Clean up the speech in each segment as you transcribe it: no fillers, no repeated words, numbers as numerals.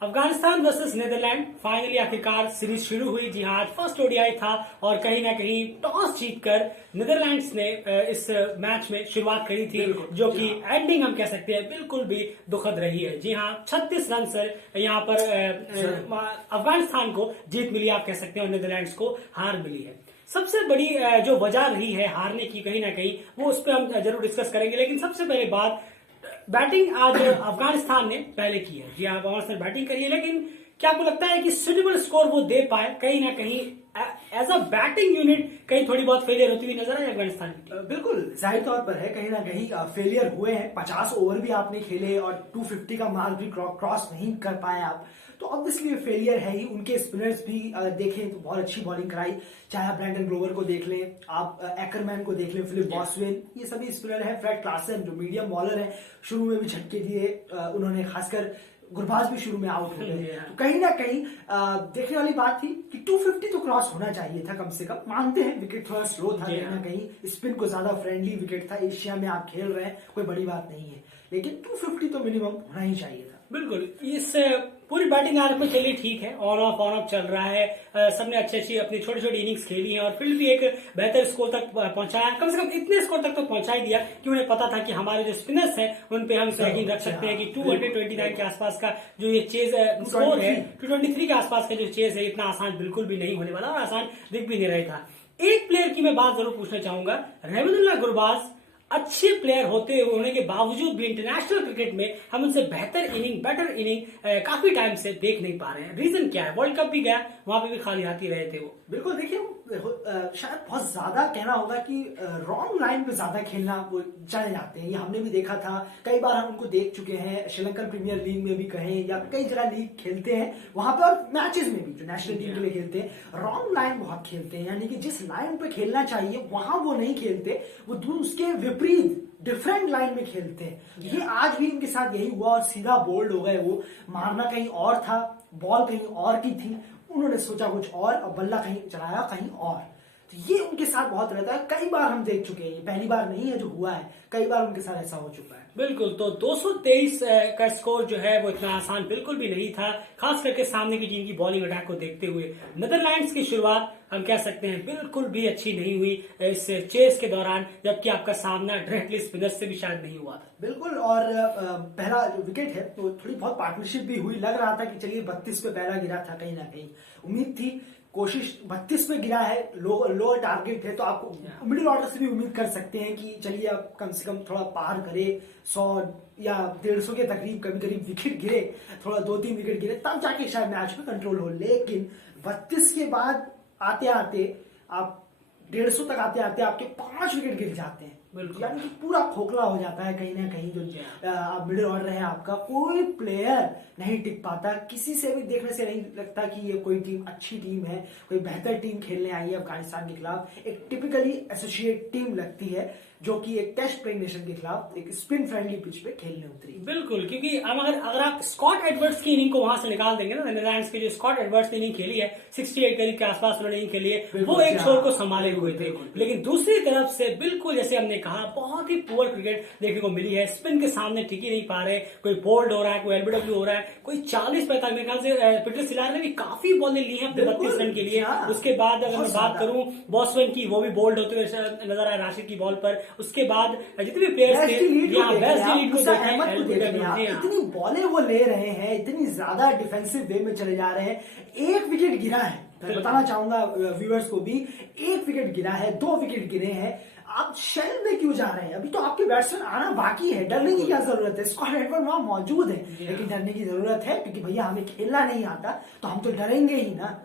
Afghanistan versus Netherlands finally आखिरकार series शुरू हुई। जी हाँ, आज फर्स्ट ओडीआई था और कहीं ना कहीं टॉस जीतकर नीदरलैंड्स ने इस मैच में शुरुआत करी थी, जो कि एंडिंग हम कह सकते हैं बिल्कुल भी दुखद रही है। जी हाँ, 36 रन से यहाँ पर अफगानिस्तान को जीत मिली आप कह सकते हैं और नीदरलैंड्स को हार मिली है। सबसे बड़ी जो वजह रही है हारने की कहीं ना कहीं वो उस पर हम जरूर डिस्कस करेंगे, लेकिन सबसे पहले बात बैटिंग आज अफगानिस्तान ने पहले की है। जी हाँ, अफगानिस्तान बैटिंग करी है, लेकिन क्या आपको लगता है कि सुटेबल स्कोर वो दे पाए? कहीं ना कहीं एज अ बैटिंग यूनिट कहीं थोड़ी बहुत फेलियर होती हुई नजर आई अफगानिस्तान की। बिल्कुल जाहिर तौर पर है, कहीं ना कहीं फेलियर हुए हैं। 50 ओवर भी आपने खेले और 250 का मार्क भी क्रॉस नहीं कर पाए आप, तो ऑब्वियसली फेलियर है ही। उनके स्पिनर्स भी देखें तो बहुत अच्छी बॉलिंग कराई, चाहे आप ब्रैंडन ग्रोवर को देख लें, आप एक्करमैन को देख लें, फिलिप बॉसवेन, ये सभी स्पिनर हैं। फ्रेड क्लासन जो मीडियम बॉलर है, शुरू में भी झटके दिए उन्होंने, खासकर गुरबाज भी शुरू में आउट हो गए। तो कहीं ना कहीं देखने वाली बात थी कि 250 तो क्रॉस होना चाहिए था कम से कम। मानते हैं विकेट थोड़ा स्लो था, कहीं ना कहीं स्पिन को ज्यादा फ्रेंडली विकेट था, एशिया में आप खेल रहे हैं, कोई बड़ी बात नहीं है, लेकिन 250 तो मिनिमम होना ही चाहिए था। बिल्कुल, इस पूरी बैटिंग आर्म में चलिए ठीक है, ऑन ऑफ चल रहा है। सबने अच्छी अपनी छोटी छोटी इनिंग्स खेली हैं और फील्ड भी एक बेहतर स्कोर तक पहुंचाया, कम से कम इतने स्कोर तक तो पहुंचा ही दिया कि उन्हें पता था कि हमारे जो स्पिनर्स हैं उन पे हम यकीन रख सकते हैं कि 229 के आसपास का जो ये चेज स्कोर है, 223 के आसपास का जो चेज है, इतना आसान बिल्कुल भी नहीं होने वाला और आसान दिख भी नहीं रहा था। एक प्लेयर की मैं बात जरूर पूछना चाहूंगा, रहमतुल्लाह गुरबाज अच्छे प्लेयर होने के बावजूद भी इंटरनेशनल क्रिकेट में हम उनसे बेटर इनिंग काफी टाइम से देख नहीं पा रहे हैं। रीजन क्या है? वर्ल्ड कप भी गया, वहां पे भी खाली हाथ ही रहे थे वो। बिल्कुल, देखिए शायद बहुत ज्यादा कहना होगा कि रॉन्ग लाइन पे ज्यादा खेलना वो चले जाते हैं। ये हमने भी देखा था, कई बार हम उनको देख चुके हैं, श्रीलंकन प्रीमियर लीग में भी कहें या कई जगह लीग खेलते हैं वहां पे, और मैचेस में भी जो नेशनल टीम के लिए खेलते हैं, रॉन्ग लाइन बहुत खेलते हैं। यानी कि जिस लाइन पे खेलना चाहिए वहां वो नहीं खेलते, वो उसके विपरीत डिफरेंट लाइन में खेलते हैं। ये आज भी इनके साथ यही हुआ और सीधा बोल्ड हो गए। वो मारना कहीं और था, बॉल कहीं और की थी, उन्होंने सोचा कुछ और बल्ला कहीं चलाया कहीं और। तो ये उनके साथ बहुत रहता है, कई बार हम देख चुके हैं, ये पहली बार नहीं है जो हुआ है, कई बार उनके साथ ऐसा हो चुका है। बिल्कुल, तो 223 का स्कोर जो है वो इतना आसान बिल्कुल भी नहीं था, खास करके सामने की टीम की बॉलिंग अटैक को देखते हुए। नीदरलैंड्स की शुरुआत हम कह सकते हैं बिल्कुल भी अच्छी नहीं हुई इस चेस के दौरान, जबकि आपका सामना डायरेक्टली स्पिनर से भी शायद नहीं हुआ था। बिल्कुल, और पहला जो विकेट है तो थोड़ी बहुत पार्टनरशिप भी हुई, लग रहा था कि चलिए 32 पे पहला गिरा था, कहीं ना कहीं उम्मीद थी, कोशिश 32 पे गिरा है, लोअर टारगेट है, तो आप मिडिल ऑर्डर से भी उम्मीद कर सकते हैं कि चलिए आप कम से कम थोड़ा पार करे, 100 या 150 के तकरीब कभी करीब विकेट गिरे, थोड़ा 2-3 विकेट गिरे, तब जाके शायद मैच में कंट्रोल हो। लेकिन 32 के बाद आते आते आप 150 तक आते आते आपके 5 विकेट गिर जाते हैं। यानी कि पूरा खोखला हो जाता है कहीं ना कहीं। जो मिडिल ऑर्डर है आपका, कोई प्लेयर नहीं टिक पाता, किसी से भी देखने से नहीं लगता कि ये कोई टीम अच्छी टीम है, कोई बेहतर टीम खेलने आई है अफगानिस्तान के खिलाफ। एक टिपिकली एसोसिएट टीम लगती है जो कि एक टेस्ट प्लेइंग नेशन के खिलाफ एक स्पिन फ्रेंडली पिच पे खेलने उतरी। बिल्कुल, क्योंकि अगर आप स्कॉट एडवर्ड्स की इनिंग को वहां से निकाल देंगे ना, नीदरलैंड्स की जो स्कॉट एडवर्ड्स की इनिंग खेली है 68 करीब के आसपास उन्होंने इनिंग खेली है, वो एक छोर को संभाले हुए थे। लेकिन दूसरी तरफ से बिल्कुल जैसे हमने कहा, बहुत ही पुअर क्रिकेट देखने को मिली है। स्पिन के सामने टिक ही नहीं पा रहे, कोई बोल्ड हो रहा है, कोई एलबीडब्ल्यू हो रहा है, कोई 40-45 मेरे ख्याल से पीटर सिलार ने भी काफी बॉलें ली है 32 रन के लिए। उसके बाद अगर मैं बात करूं बॉसवेन की, वो भी बोल्ड होते हुए नजर आए राशिद की बॉल पर। उसके बाद जितने भी प्लेयर्स थे, इतनी बॉलें वो ले रहे हैं, इतनी ज्यादा डिफेंसिव वे में चले जा रहे हैं। एक विकेट गिरा है, मैं बताना चाहूंगा व्यूअर्स को भी, एक विकेट गिरा है, 2 विकेट गिरे हैं। आप शेल में क्यों जा रहे हैं? अभी तो आपके बैट्समैन आना बाकी है, डरने की क्या जरूरत है? स्कॉट एडवर्ड वहां मौजूद है, लेकिन डरने की जरूरत है क्योंकि भैया हमें खेलना नहीं आता, तो हम तो डरेंगे ही ना।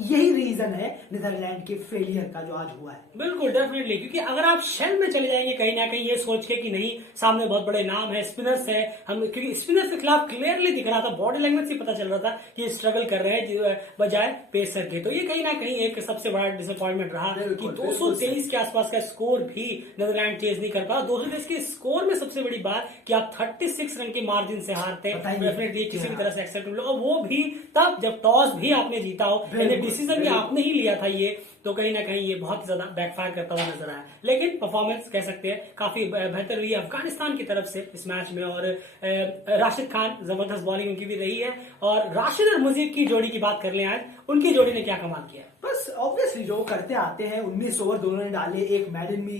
यही रीजन है नीदरलैंड के फेलियर का जो आज हुआ है। बिल्कुल, डेफिनेटली, क्योंकि अगर आप शेल में चले जाएंगे कहीं ना कहीं ये सोच के कि नहीं सामने बहुत बड़े नाम है, स्पिनर्स है, हम क्योंकि स्पिनर्स के खिलाफ क्लियरली दिख रहा था, बॉडी लैंग्वेज से पता चल रहा था कि स्ट्रगल कर रहे हैं बजाय पेसर के। तो ये कहीं ना कहीं एक सबसे बड़ा डिसअपॉइंटमेंट रहा कि 223 के आसपास का स्कोर भी नीदरलैंड चेज नहीं कर पाया। 223 के स्कोर में सबसे बड़ी बात कि आप 36 रन के मार्जिन से हारते हैं, डेफिनेटली किसी भी तरह से एक्सेप्टेबल, और वो भी तब जब टॉस भी आपने जीता हो, डिसीजन भी आपने ही लिया था ये तो कहीं ना कहीं ये बहुत ज्यादा बैकफायर करता हुआ नजर आया। लेकिन परफॉर्मेंस कह सकते हैं काफी बेहतर रही है अफगानिस्तान की तरफ से इस मैच में। और राशिद खान जबरदस्त बॉलिंग उनकी भी रही है। और राशिद और मुजीब की जोड़ी की बात कर लें आज, उनकी जोड़ी ने क्या कमाल किया है। बस ऑब्वियसली जो करते आते हैं, 19 ओवर दोनों ने डाले, एक मैडन भी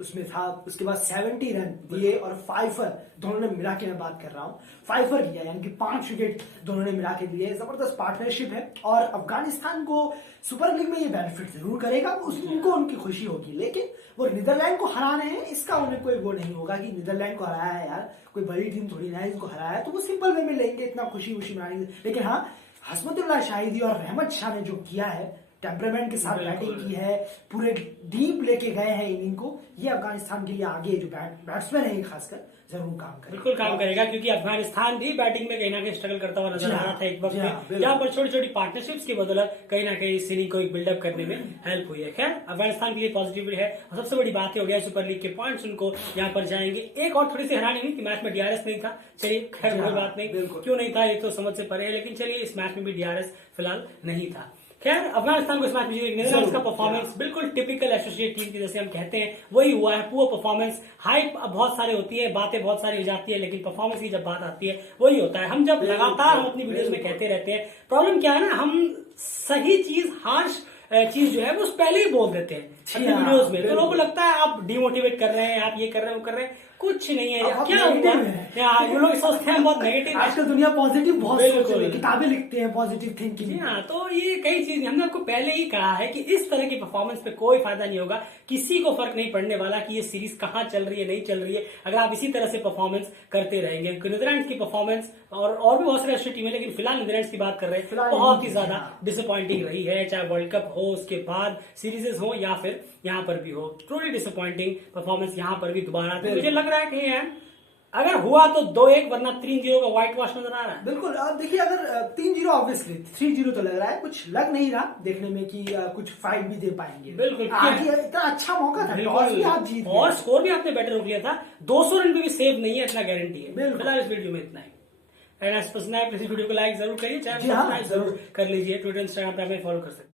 उसमें था, उसके बाद 70 रन दिए और 5 दोनों ने मिला के, मैं बात कर रहा हूँ 5 दिया, यानी कि 5 विकेट दोनों ने मिला के दिए। जबरदस्त पार्टनरशिप है और अफगानिस्तान को सुपर लीग में ये बेनिफिट जरूर करेगा, उनको उनकी खुशी होगी। लेकिन वो नीदरलैंड को हरा रहे हैं, इसका उन्हें कोई वो नहीं होगा कि नीदरलैंड को हराया है यार, कोई बड़ी टीम थोड़ी ना है इनको हराया है, तो वो सिंपल वे में लेंगे, इतना खुशी मनाएंगे। लेकिन हाँ, हसमतुल्लाह शाहिदी और रहमत शाह ने जो किया है, टेम्परामेंट के साथ बैटिंग की है, पूरे डीप लेके गए हैं इनिंग को, ये अफगानिस्तान के लिए आगे जो बैट्समैन है खासकर जरूर काम करेगा, बिल्कुल काम करेगा। क्योंकि अफगानिस्तान भी बैटिंग में कहीं ना कहीं स्ट्रगल करता हुआ नजर आ रहा था एक वक्त में, जहां पर छोटी छोटी पार्टनरशिप्स की बदौलत कहीं ना कहीं इस इनिंग को एक बिल्डअप करने में हेल्प हुई है। खैर, अफगानिस्तान के लिए पॉजिटिव है। और सबसे बड़ी बात हो गया सुपर लीग के पॉइंट्स उनको यहाँ पर जाएंगे। एक और थोड़ी सी हैरानी हुई कि मैच में डीआरएस नहीं था। चलिए खैर, कोई बात नहीं, क्यों नहीं था ये तो समझ से परे है, लेकिन चलिए इस मैच में भी डीआरएस फिलहाल नहीं था। खैर, अफगानिस्तान को इस मैच में नीदरलैंड्स का परफॉर्मेंस बिल्कुल टिपिकल एसोसिएट टीम की जैसे हम कहते हैं वही हुआ है। पुअर परफॉर्मेंस, हाइप बहुत सारे होती है, बातें बहुत सारी हो जाती है, लेकिन परफॉर्मेंस की जब बात आती है वही होता है। हम जब लगातार हम अपनी वीडियोस में कहते रहते हैं, प्रॉब्लम क्या है ना, हम सही चीज, हार्श चीज जो है वो पहले ही बोल देते हैं अपनी वीडियोस में, तो लोगों को लगता है आप डिमोटिवेट कर रहे हैं, आप ये कर रहे हैं, वो कर रहे हैं। कुछ नहीं है, क्या हुआ है, ये लोग सोचते हैं बहुत नेगेटिव। आजकल दुनिया पॉजिटिव बहुत सोच रही है, किताबें लिखते हैं पॉजिटिव थिंकिंग। हाँ, तो ये कई चीज हमने आपको पहले ही कहा है कि इस तरह की परफॉर्मेंस पे कोई फायदा नहीं होगा, किसी को फर्क नहीं पड़ने वाला कि ये सीरीज कहाँ चल रही है, नहीं चल रही है, अगर आप इसी तरह से परफॉर्मेंस करते रहेंगे। नीदरलैंड्स की परफॉर्मेंस और भी बहुत सारी अच्छी टीमें, लेकिन फिलहाल नीदरलैंड्स की बात कर रहे हैं, बहुत ही ज्यादा डिसअपॉइंटिंग रही है, चाहे वर्ल्ड कप हो, उसके बाद सीरीजेस हो या फिर यहाँ पर भी हो। ट्रूली डिसअपॉइंटिंग परफॉर्मेंस यहाँ पर भी दोबारा। तो मुझे लग रहा है कि यार अगर हुआ तो 2-1 वरना 3-0 का व्हाइट वॉश नजर आ रहा है। बिल्कुल, देखिए अगर 3-0 ऑब्वियसली 3-0 तो लग रहा है, कुछ लग नहीं रहा देखने में कि कुछ फाइट भी दे पाएंगे। बिल्कुल, आगे इतना अच्छा मौका था, टॉस भी आप जीत गए और स्कोर भी आपने बेटर रोक लिया था। 200 रन पे भी सेव नहीं है, इतना गारंटी है। फिलहाल इस वीडियो में इतना ही। एंड पसंद आए प्लीज वीडियो को लाइक जरूर करिए, चैनल सब्सक्राइब जरूर कर लीजिए। ट्विटर इंस्टाग्राम पे हमें फॉलो कर सकते हैं।